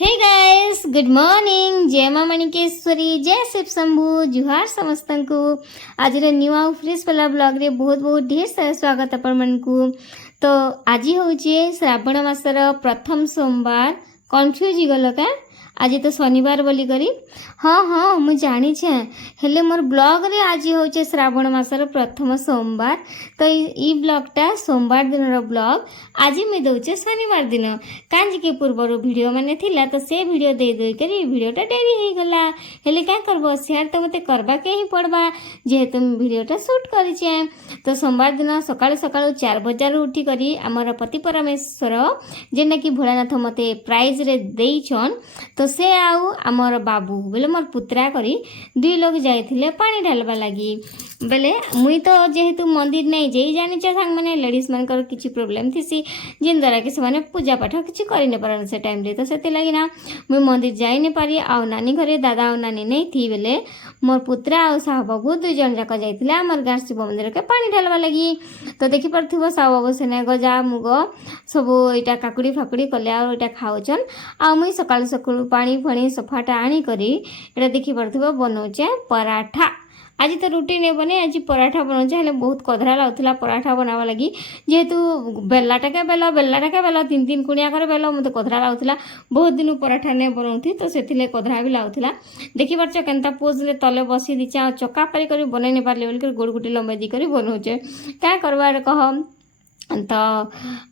Hey guys good morning जय मां मणिकेश्वरी जय शिव शंभु जुहार समस्त को आज न्यू आउ फ्रेश वाला ब्लॉग रे बहुत बहुत ढेर सारा स्वागत अपन मन को। तो आज हूँ श्रावण मासर प्रथम सोमवार कन्फ्यूज गल का आज तो शनिवार बोली करी हाँ हाँ मुझे जानी हेले मोर ब्लॉग रे आज हूँ श्रावण मासर प्रथम सोमवार। तो ई ब्लॉगटा सोमवार दिन ब्लॉग आज मुझे दौचे शनिवार दिन कांजी के पूर्वर वीडियो माने थिला तो से वीडियो दे दे करी वीडियोटा डेरी हो गला हेले क्या करबो शेयर तो मते करबा के ही पड़बा जेहेतु वीडियोटा शूट करिचे। तो सोमवार दिन सकाळु सकाळु 4 बजे उठी करी आमर पति परमेश्वर जेना कि भोलानाथ मते प्राइज रे देइछन तो से आउ आमर बाबू बोले मोर पुत्रा करी 2 लोग जाइथिले पानी ढालबा लागि बेले मुई तो जेहेतु मंदिर नहीं जाई जानी सांग मैंने लेडीज मानकर किसी प्रोब्लेम थी जिन द्वारा कि से पूजा पाठ किसी कर नहीं पारन से टाइम रे तो से लगी ना मुई मंदिर जाई नहीं पारी आउ नानी घरे दादा आउ नानी नहीं थी बेले मोर पुत्रा आउ साहू बाबू 2 जन जाक जाइथिले हमर गाँ शिव मंदिर के पानी ढालबा लगी। तो देखि परथिबो साहू बाबू सेने गजा मुग सब इटा काकुड़ी फाकुड़ी कले आ इटा खाउछन आ मुई सकाळ सकाळ पानी फणी सफाटा आनी करी एटा देखि परथिबो बनौचे पराठा। आज तो रुटी नहीं बने आज पराठा बनाऊे हेल्ले बहुत कधरा लगुला पराठा बनावा लगी जेहेतु बेलाटाके बेल 3 कुणिया कर बेल मत कधरा लगुला बहुत दिन पराठा नहीं बनाऊथी तो से कधरा भी लगुला देखी पार्छ केनता पोज रे तले बसी दीचा चक्का पारी कर बन नहीं पारे बोल गोड़ गुटी लंबे दी कर बनाऊे क्या करवा कह। तो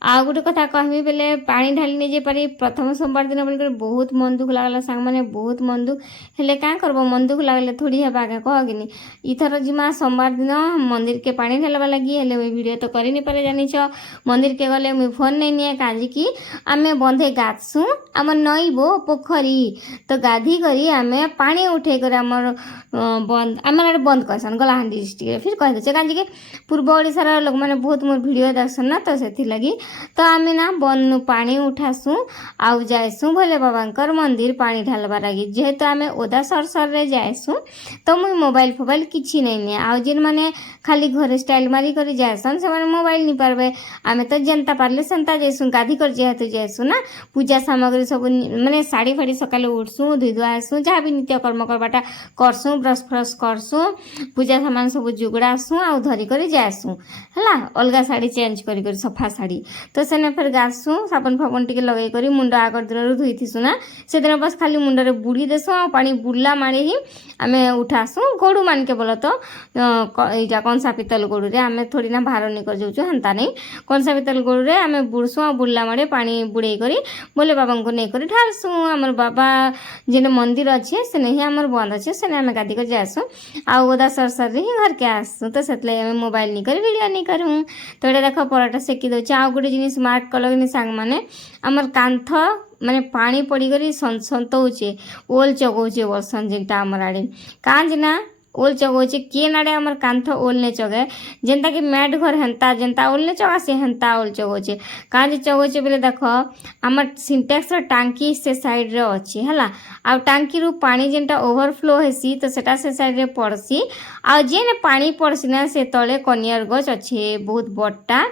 आ गोटे कथा कहमी बेले पानी ढाली नहीं जा पारी प्रथम सोमवार दिन बोल बहुत मन दुख लगला सांग मैंने बहुत मन दुख हेले क्या करब मन दुख लगले थोड़ी है आगे कहगिनी इथर जिमा सोमवार दिन मंदिर के पानी ढालवा लगी हेले मुझे वीडियो तो कर नहीं पारे जानी मंदिर के गले मुझे फोन नहीं निए काजी कि आम बंधे गाधसु आम नईबो पोखरी तो गाधी करी आम पानी उठे कर आमर बंद आम आड़े बंद करसन गलाहांडी डिस्ट्रिक्ट फिर कहीदे काजी कि पूर्व ओडिशार लोक मैंने बहुत मोर वीडियो देखसन ना तो से लगी तो आम ना बन पानी उठासु आउ जाएसु भोले बाबांकर मंदिर पानी ढालवा लगी जेहेतु आम ओदा सरसर रे जाएसु तो मुई मोबाइल फोबाइल किसी नहीं निए आउ जिन माने खाली घरे स्टाइल मारी कर जाएसन से मोबाइल नहीं पारबे आम तो जनता पारले सेंता जाइसु गाधी कर जेहेतु जाइसु ना पूजा सामग्री सब माने साड़ी फाड़ी सकाले उठसु धुई धुआसु जहाँ भी नित्य कर्म करवाटा करसु ब्रश फ्रश करसु पूजा सामान सब जुगड़ासु आउ धरी कर जाएसु है अलगा साड़ी चेंज कर सफा साड़ी तो सेने फिर गासु साबन फाबन टिके लगे करी मुंड आगर दिन धोई थीसु ना से दिन बस खाली मुंडरे बुड़ी देसु आ पानी बुड़ला मारे ही आम उठासु गोड़ू मान के बोल तो इटा कंसा पितल गोड़ू रे आम थोड़ी ना भार नहीं कर जाऊँ हेन्ता नहीं कंसा पितल गोड़ू रे आम बुड़सु आ बुड़ला मारे पानी बुड़े करी बोले बाबा को नहीं कर ढालसु आमर बाबा जेने मंदिर अच्छे से नहीं आमर बंद अच्छे से आम गाधी कर जासु आ ओदा सरसर रे ही घर के आसु तो से मोबाइल नहीं कर वीडियो नहीं करूँ। तो ये देख पराठा सेकी दे आ गोटे जिन मार्क कल सांग मैंने आमर कांथ माने पानी पड़गरी सन्तौचे ओल चगौचे बसन जेनटा आमर आड़े कांज ना ओल चगौचे किए नाड़े आमर कांथ ओल ने चगे जेनता कि मैट घर हेन्ता जेनता ओल ने चगा से हेन्ता ओल चगौचे कांज चगौचे बोले देख आमर सिंटेक्स टांकी से साइड रे अच्छी है आ टांकी रू पानी जेनटा ओवरफ्लो हेसी तो सेटा से साइड रे पड़सी आ जेने पानी पड़सी ना से तले कनियर गछ अच्छे बहुत बड़टा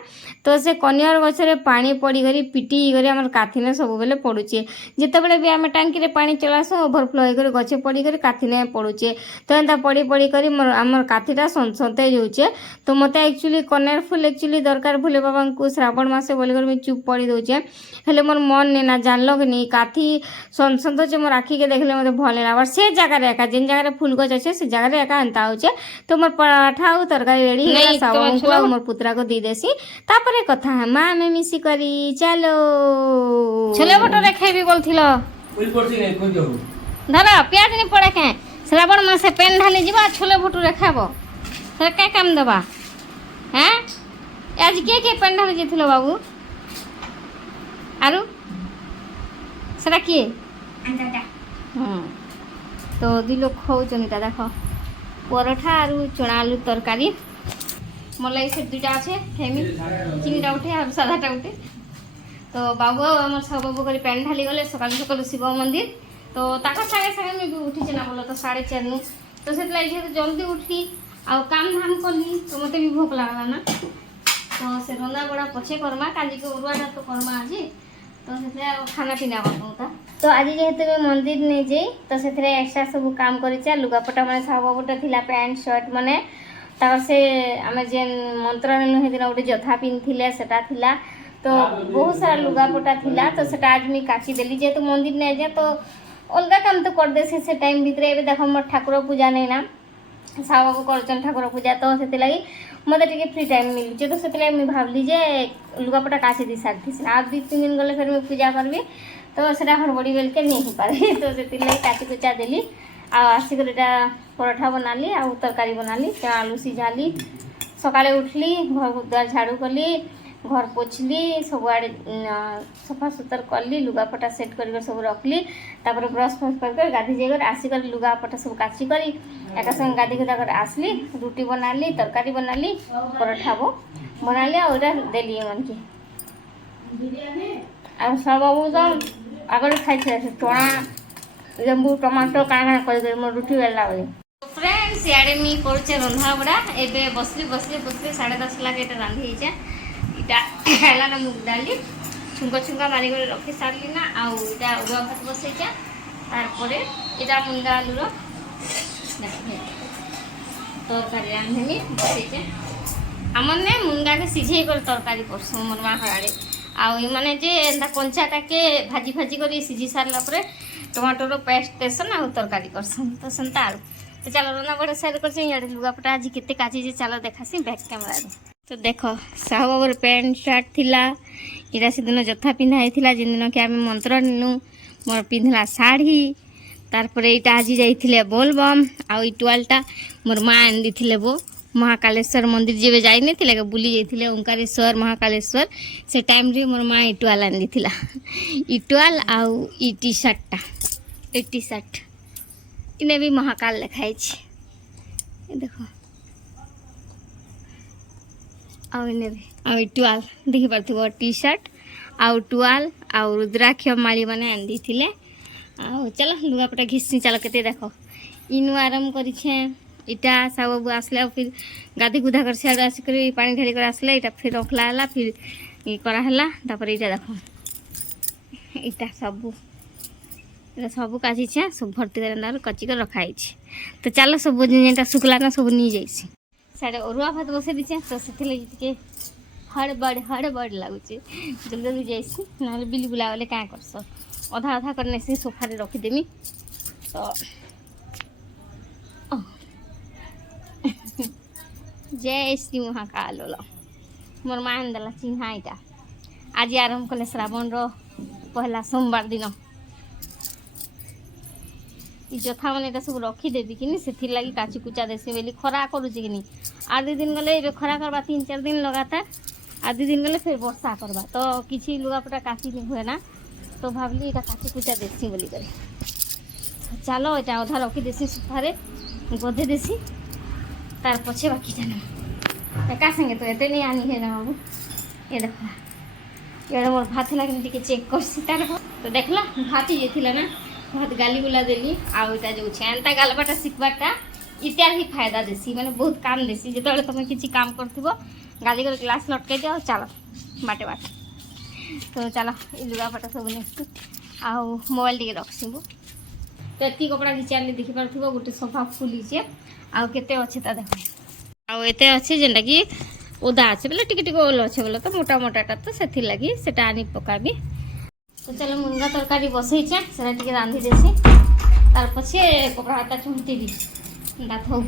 तो से कनियर गछ रे पानी पड़ी गरी पिटी गरी आमर काथिने सब बेले पड़ुचे जिते बड़े भी आम टांकी रे पानी चलासु ओवरफ्लो हो गरी गछे पड़ी गरी काथिने पड़ुचे तो एंता पड़ी पड़ी करी मोर आमर काथिटा सनसते जाऊे तो मते एक्चुअली कनेर फुल एक्चुअली दरकार भोले बाबा को श्रावण मासे बोल कर मैं चुप पड़ी दौचे हेले मोर मन ने ना जानल कि नहीं काथी सनसते मोर आखि के देखले मते भल लगा से जगह रे एका जेन जगह फुल गछ अच्छे से जगह एका एंता होचे तो मोर पराठा और तरकारी रेडी है सावन को मोर पुत्रा को दी देसी तापरे कथा है मां में मिसी करी चलो छोले भटूरे खाइबी बोलथिलो कोई करसी नहीं कोई जाऊ धरा प्याज नहीं पड़े के श्रावण मासे पेन ढाली जीवा छोले भटूरे खाबो तो क्या काम देबा हैं आज के पेन ढाली जेथिलो बाबू आरु सेटा किए तो 2 लोग खाऊचन इटा देख पराठा आरु चना आलू तरकारी मलाई से 2टा अच्छे फेमी 3टा उठे और सादाटा उठे तो बाबू आम सब बाबू कर पेन ढाली गले सकाल सकाल शिव मंदिर तो ताका सागे सागे मैं भी उठी ना बोलो तो 4:30 नु तो से जेहेतु जल्दी उठी आ काम धाम कली तो मत भी भूख लगला ना तो से रंदा बड़ा पछे करमा काजी के उरुआटा तो करमा आज तो से खाना पीना बनता तो आज जेहेतु मैं मंदिर नहीं जाई तो से एक्स्ट्रा सब काम कर लुगापटा मैंने सब थिला पैंट शर्ट मैंने से आम जेन मंत्र नेनु दिन गोटे जथा पिंधे सेटा थिला तो बहुत सारा लुगापटा थिला तो सेटा आज मुझे काचिदेली जेहेतु मंदिर नहीं जाए तो अलग काम तो करदे से टाइम भितर ए देख मोर ठाकुर पूजा नहीं ना साहू कर ठाकुर पूजा तो से लगी मत फ्री टाइम मिलूचे तो से मुझे भावली जे लुगापटा काची दी सारी आ 2-3 दिन गले फिर मुझे पूजा करबी तो से हड़बड़ी बेल के नहीं हो पारे तो से काची कुचा देली आसिक पराठा बनाली आ तरकारी बनाली आलू सिझाली सकाळे उठली घर द्वार झाड़ू कली घर पोछली सब आड़े सफा सुतर कली लुगापटा सेट कर सब रखली तापर ब्रश फ्रश कर गाधी जाकर आसिक लुगापटा सब काची करी एक संग गाधी गुदा कर आसली रुटी बनाली तरकारी बनाली पराठा बनाली आटा देली मन के आ सब आगे खाई चना लेंबू टमाटो काना कर मोर रुटी बेला बोली फ्रेंड्स याडे मी करछे रंधा बड़ा एबे बसली 10:30 लागे एटा रांधी हिचे इटा हेला ना मुग डाली छुंका मारी कर रखी सारली ना आ इटा उगा भात बसैछे तार परे इटा मुंगा आलूर देखो तरकारी रांधेनी बसैछे हमन ने मुंगा के सिझे कर तरकारी करसु मोर मा हराडे आ माने जे एंता कंचाटा के भाजी कर सिझी सारला परे टमाटोर पेस्ट देसन आ तरकारी करसन तो सेंता आलू तो चलो रंधा बड़ा साइड कर इे लुगापटा आज केते काची जे चलो देखासी बैक कैमेरा तो देख साहू बाबर पैंट शर्ट थिला इरा से दिन जथा पिंधा होता जिन दिन कि आम मंत्र नेलु मोर पिंधला शाढ़ी तारपर यहाँ आज जाइए बोलबम आई टुआलटा मोर माँ आनी थे बो महाकालेश्वर मंदिर जेबे जाई नहीं बुली जाइए ओंकारेश्वर महाकालेश्वर से टाइम रे मोर माँ इटुआल आनी थिला इटुआल आउ ई टी शर्ट इन्हें भी महाकाल लिखाई देखो आउ इन्हें भी आउ टुआल देखी पार्थिव टी शर्ट आउ टुआल आउ रुद्राक्ष माली मैंने आनी थे आउ चलो लुगापटा घिसनी चलो केते देखो इनु आराम करिछे इटा सब आसले फिर गाधी गुधा कर सियाड़ आसिक पानी ढाली कर आसले इटा फिर रखला है फिर ये कराला तापर इटा देखो इटा सब काची सब भर्ती कर कची कर रखाई तो चलो सब जेनटा शुक्ला ना सब नहीं जाइसी साढ़े अरुआ भात बसई दीचे तो से हड़बड़ लगुचे जल्दी जाइसी ना बिली बुला गले क्या करस अधा करने से सोफा रखीदेमी तो जय श्री महाकाल मोर माँ देला चिन्हा इटा आज आरंभ कले श्रावण पहला सोमवार दिन जथा मैंने सब रखीदेवी कि से लगी काची कुचा देसी बोली खरा करुचे कि आ 2 दिन गले खरा करवा 3-4 दिन लगातार आ 2 दिन गले फिर वर्षा करवा तो किसी लुगापटा काची नहीं हुए ना तो भावली इटा काची कुचा देसी बोली करे चलो इटा अधा रखी देसी सुफारे गधे देसी तार पछे बाकी जाना का संगे तो एते नहीं आनी है ना बाबू ये देखो ये मोर भात लगे चेक करसी तार तो देखला भात ये थिला ना बहुत गाली गुला देली आउटा जो एंता गालबाटा शिखबाटा इत्यार ही फायदा देसी माने बहुत काम देसी जो तुम किसी काम करथिबो गाली कर ग्लास लटके दियो चलो बाटे तो चलो लुगापटा सब नेक्स्ट आउ मोबाइल टी रखसिबो तो एति कपड़ा घिचाली देखि पारथिबो गोटे सोफा फुलीचे आउ केते अछि ता देखो आउ एते अछि जेंटा कि ओदा अछि बोले टिके टिके ओल अछि बोले तो मोटा मोटाटा तो सेथि लागि सेटा आनी पकाबी तो चलो मुनगा तरकारी बसईचे से रांधि देसी तार पछे कपड़ा हाता चुमती भी दात हो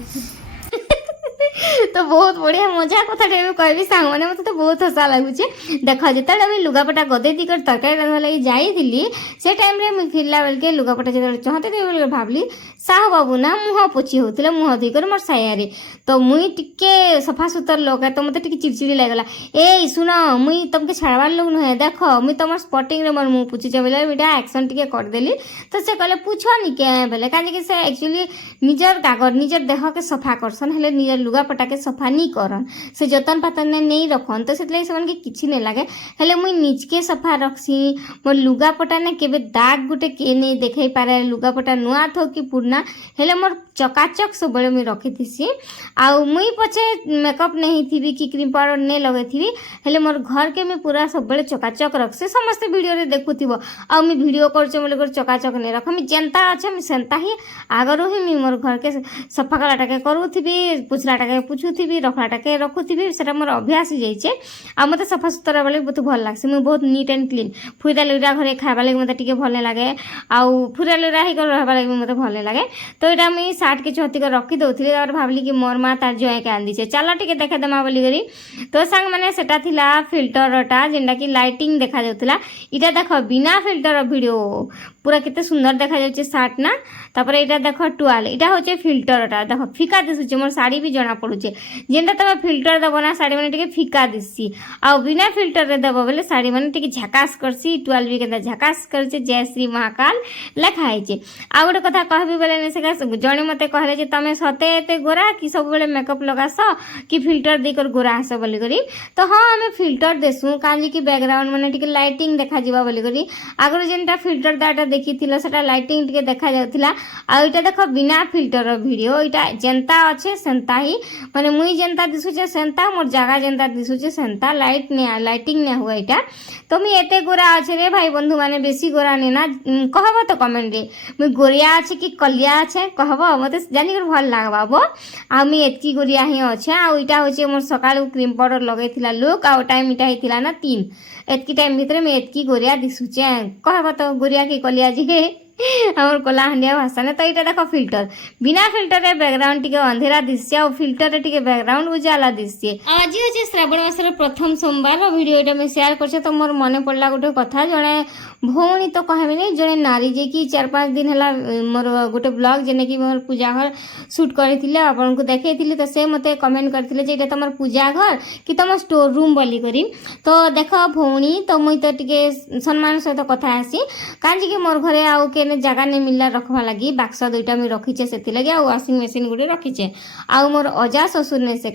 तो बहुत बढ़िया मजा कथा कहबी सांग मैंने मत तो बहुत हसा लगुचे देख जो लुगापटा गदे दिकर तरकारी रांधा लगी जाइली से टाइम रे मुझे फिरला बेल के लुगापटा जो चाहते थे भावली साहू बाबू ना मुह पोची होते मुह धोकर मोर सायारे तो मुई टिके सफा सुतर लोक तो मत चिड़चिड़ी लगला ए सुन मुई तुमके छाड़बार लोग नुहे देख मुई तुम स्पटिंग रे मोर मुँह पुछुचे बोले बेटा एक्शन टिके करदेली तो से कहले पूछनी क्या बोले कहीं से एक्चुअली निजर कागर निजर देह के सफा करसन हेले निजर लुगापटा के सफा नहीं करन से जतन पातन नहीं रखन तो से से के किसी नहीं लगे हेले मुई निजके सफा रखसी मोर लुगापटा ने केबे दाग गुटे के नहीं देखाई पारे लुगापटा नुआ थो कि पुरना हेले मोर चकाचक सब बड़े मुई रखी थी आउ मुई पछे मेकअप नहीं थी कि क्रीम पाउडर नहीं लगे थी हेले मोर घर के मैं पूरा सब बड़े चकाचक रखसी समस्त वीडियो रे देखुथिबो आ मैं वीडियो करछे मोले कर चकाचक नहीं रख मैं जेनता अच्छे मैं सेनता ही आगरो ही मैं मोर घर के सफा कलाटा के करूथिबी पुछलाटा के पुछुथिबी रखलाटा के रखुथिबी सेटा मोर अभ्यास हो जाइछे आ मते सफा सुतरा वाले बहुत भल लागसे मैं बहुत नीट एंड क्लीन फुइदा लुइदा घरे खाइबा लागि मते टिके भल लागे आउ फुरा लुइदा ही कर रहबा लागि मते भल लागे तो एटा मैं साट के छती कर रखी दउथिले और भाबली कि मोर मां तार जोय के आंदी छे चलो टिके देखे दमा बोली करी तो संग माने सेटा थिला फिल्टरटा जेंडा कि लाइटिंग देखा जाउतला इटा देखो बिना फिल्टर वीडियो पूरा केते सुंदर देखा जाउछे साट ना तापर एटा देखो टुआल एटा होचे फिल्टरटा देखो फिका दिसुचे मोर साड़ी भी जना पड़ुचे जेंडा तमे फिल्टर दबो ना साड़ी माने टिके फिका दिससी आ बिना फिल्टर रे दबो बोले साड़ी माने टिके झकास करसी टुआल भी केता झकास करछे जय श्री महाकाल लेखा आइछे आ गोटे कथा कहबी बोले ने से जणे मते कहले जे तमे सते एते गोरा कि सब बेले मेकअप लगास कि फिल्टर देकर गोरा आस बोली करी तो हां हमें फिल्टर देसु कांजी की बैकग्राउंड माने टिके लाइटिंग देखा जीवा बोली करी आगर जेनटा फिल्टर दाटा देखिथिलो सेटा लाइटिंग टिके देखा जाउथिला आ इटा देखो बिना फिल्टर वीडियो इटा जेंता अच्छे सेंता ही माने मुई जेंता दिसुचे सेंता मोर जगह जेंता दिसुचे सेंता लाइटिंग ने हुआ इटा तो मी एते गोरा अच्छे रे भाई बंधु माने बेसी गोरा ने ना कहबो तो कमेंट रे मुई गोरिया अच्छे कि कलिया अच्छे कहबो मते जानि कर भल लागबाबो आ मी एतकी गोरिया ही अच्छे आ इटा होचे मोर सकाळु क्रीम पाउडर लगैथिला लुक आ टाइम इटा हिथिला ना 3 एतकी टाइम भितर में एतकी गोरिया दिसुचे कहबो तो गोरिया कि कलिया जी आमर कलाहांडिया भाषा ने तो ये देखो फिल्टर बिना फिल्टर रे बैकग्राउंड टिके अंधेरा दिसছে और फिल्टर रे टिके बैकग्राउंड उजाला दिसছে आज होचे श्रावण मासर प्रथम सोमवार वीडियो एटा में शेयर करछे तो मोर मने पड़ला गोटे कथा जणे भौणी तो कहबे नहीं जणे नारी जे कि 4-5 दिन हला मोर गोटे ब्लॉग जेने कि मोर पूजा घर शूट करथिले आपन को देखैथिले तो से मते कमेंट करथिले जे एटा तमर पूजा घर कि तम स्टोर रूम बोली करी तो देखो भौणी तो मुई तो टिके सम्मान सहित कथा आसी कांजी कि मोर घरे आउ के जगह नहीं मिलला रखवा लगी बाक्स दुईटा मुझे रखीचे से लगे आ वाशिंग मशीन गुटे रखीचे आउ मोर अजा ससुर ने से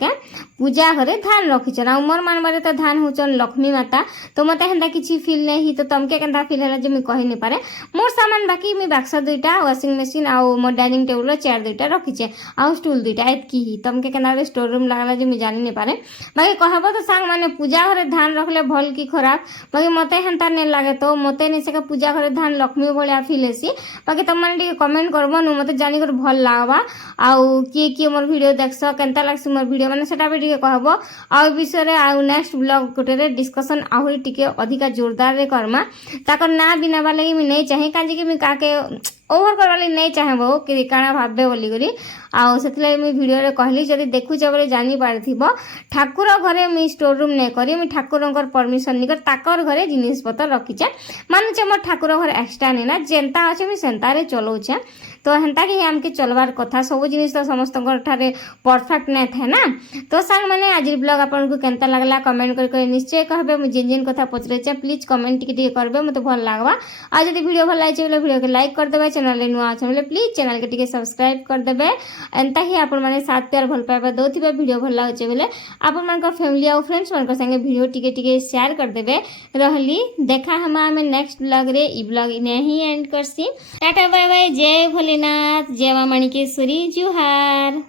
पूजा घरे धान रखीचन आ मोर मानबारे तो धान होचन लक्ष्मी माता तो मते हेंदा किछि फील नहीं तो तमके केंदा फील होला जे मी कहि नहीं पारे मोर सामान बाकी मी बाक्स दुईटा वाशिंग मशीन आउ मोर डाइनिंग टेबल चेयर दुईटा रखीचे आउ स्टूल दुईटा एतकी ही तमके केंदा स्टोर रूम लागला जे मी जानि नहीं पारे बाकी कहबो तो सांग माने पूजा घरे धान रखले भल की खराब बाकी मते हेंता नहीं लागे तो मते नहीं से पूजा घरे धान लक्ष्मी भलिया फील हेसी बाकी तुम मैंने कमेंट करबो नु मते जानि कर भल लागबा आउ किए मोर वीडियो देखस केनता लागस मोर वीडियो माने सेटा भी टिके कहबो आ विषय रे आ नेक्स्ट ब्लॉग गोटे रे डिस्कशन आहुरी टिके अधिका जोरदार रे करमा ताकर ना बिना वाले मी नहीं चाहे काजे कि मी काके ओवर करवाली नहीं चाहेबो कि काना भाबे बोली करी आउ सेतले मी वीडियो रे कहली जदी देखुछ बोले जानि पारथिबो ठाकुर घरे मी स्टोर रूम नै करी मी ठाकुरंकर परमिशन निकर ताकर घरे जिनिस पत्र रखिचे माने मोर ठाकुर घर एक्स्ट्रा नै ना जेंता अछि मी सेंता रे चलौछे तो हेंता कि हमके चलवार कथा सब जिनिस तो समस्त ठारे परफेक्ट नहीं थे ना तो सांग मैंने आज ब्लॉग आपन को केनता लागला कमेंट करके निश्चय कहबे मु जिन कथा पचरे प्लीज कमेंट टिके करबे मते भल लागबा आ जदी वीडियो भल लागे बोले वीडियो के लाइक कर देबे चैनल रे नुआ छ बोले प्लीज चैनल के टिके सब्सक्राइब कर देबे एंता ही आपन माने साथ प्यार भल पाबे दोथिबे वीडियो भल लागे बोले आपन मन को फैमिली और फ्रेंड्स मन को संगे वीडियो टिके शेयर कर देबे रहली देखा हम नेक्स्ट ब्लॉग रे ई ब्लॉग इने ही एंड करसी टाटा बाय बाय जय भोलेनाथ जय मां मणिकेश्वरी जुहार।